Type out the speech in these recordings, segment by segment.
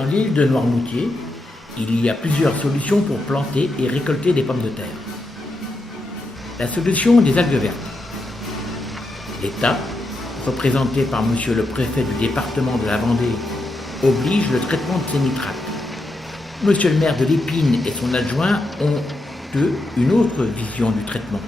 Dans l'île de Noirmoutier, il y a plusieurs solutions pour planter et récolter des pommes de terre. La solution des algues vertes. L'État, représenté par monsieur le préfet du département de la Vendée, oblige le traitement de ces nitrates. Monsieur le maire de l'Épine et son adjoint ont, eux, une autre vision du traitement.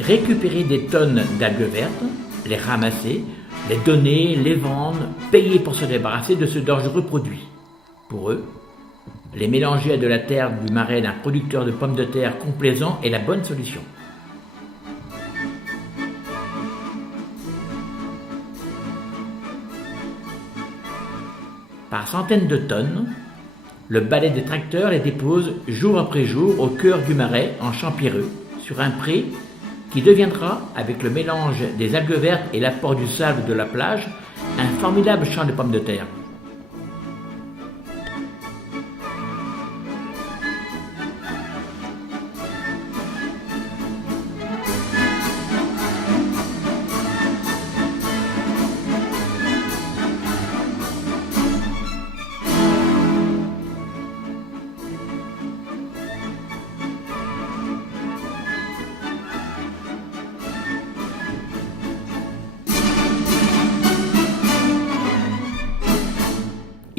Récupérer des tonnes d'algues vertes, les ramasser, les donner, les vendre, payer pour se débarrasser de ce dangereux produit. Pour eux, les mélanger à de la terre du marais d'un producteur de pommes de terre complaisant est la bonne solution. Par centaines de tonnes, le balai des tracteurs les dépose jour après jour au cœur du marais en champ pierreux, sur un pré qui deviendra, avec le mélange des algues vertes et l'apport du sable de la plage, un formidable champ de pommes de terre.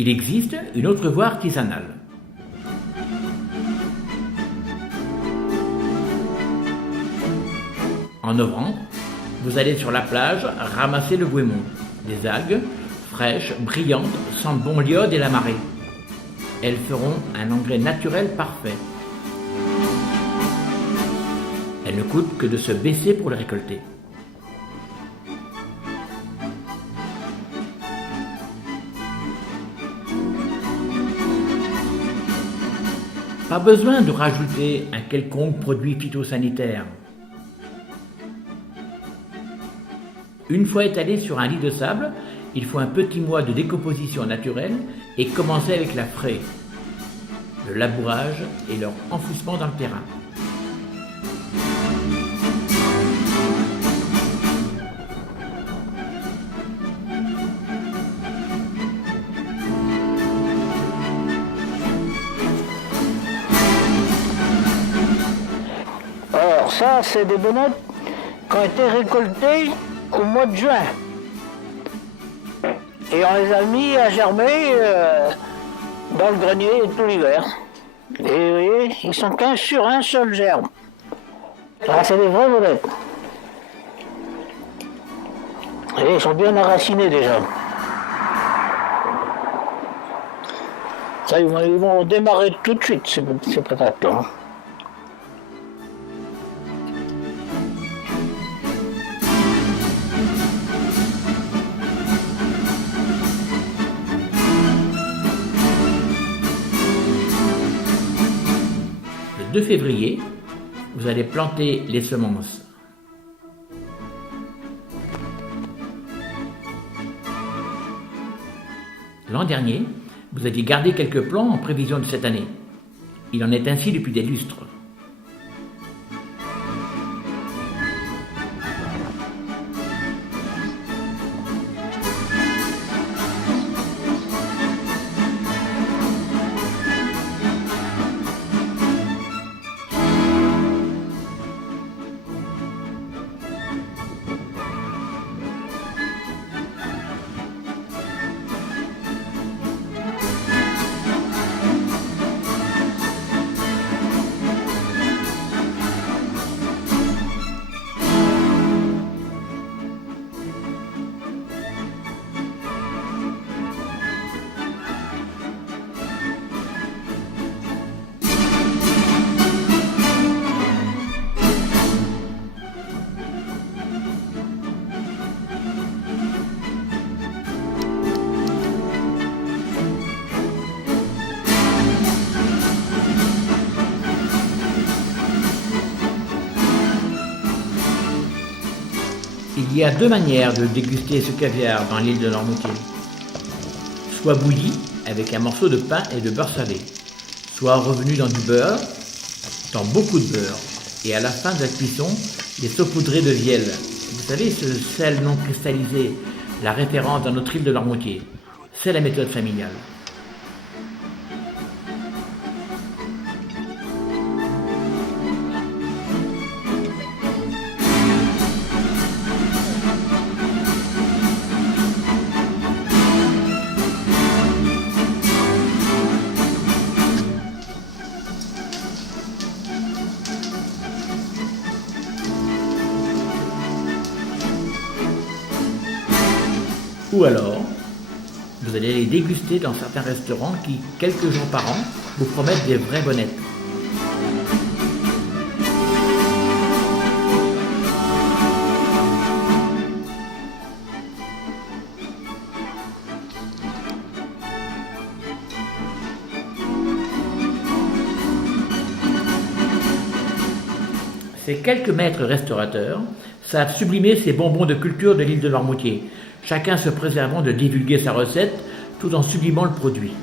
Il existe une autre voie artisanale. En novembre, vous allez sur la plage ramasser le goémon. Des algues fraîches, brillantes, sentent bon l'iode et la marée. Elles feront un engrais naturel parfait. Elles ne coûtent que de se baisser pour les récolter. Pas besoin de rajouter un quelconque produit phytosanitaire. Une fois étalé sur un lit de sable, il faut un petit mois de décomposition naturelle et commencer avec la fraie, le labourage et leur enfouissement dans le terrain. Alors ça, c'est des benoîtes qui ont été récoltées au mois de juin. Et on les a mis à germer dans le grenier tout l'hiver. Et vous voyez, ils sont 15 sur un seul germe. Là, c'est des vraies benoîtes. Et ils sont bien enracinés déjà. Ça, ils vont démarrer tout de suite, ces patates-là. Le 2 février, vous allez planter les semences. L'an dernier, vous aviez gardé quelques plants en prévision de cette année. Il en est ainsi depuis des lustres. y a deux manières de déguster ce caviar dans l'île de Noirmoutier. Soit bouilli avec un morceau de pain et de beurre salé, soit revenu dans du beurre, dans beaucoup de beurre, et à la fin de la cuisson, il est saupoudré de vielle. Vous savez, ce sel non cristallisé, la référence dans notre île de Noirmoutier. C'est la méthode familiale. Ou alors, vous allez les déguster dans certains restaurants qui, quelques jours par an, vous promettent des vraies bonnettes. Ces quelques maîtres restaurateurs savent sublimer ces bonbons de culture de l'île de Noirmoutier, chacun se préservant de divulguer sa recette tout en sublimant le produit.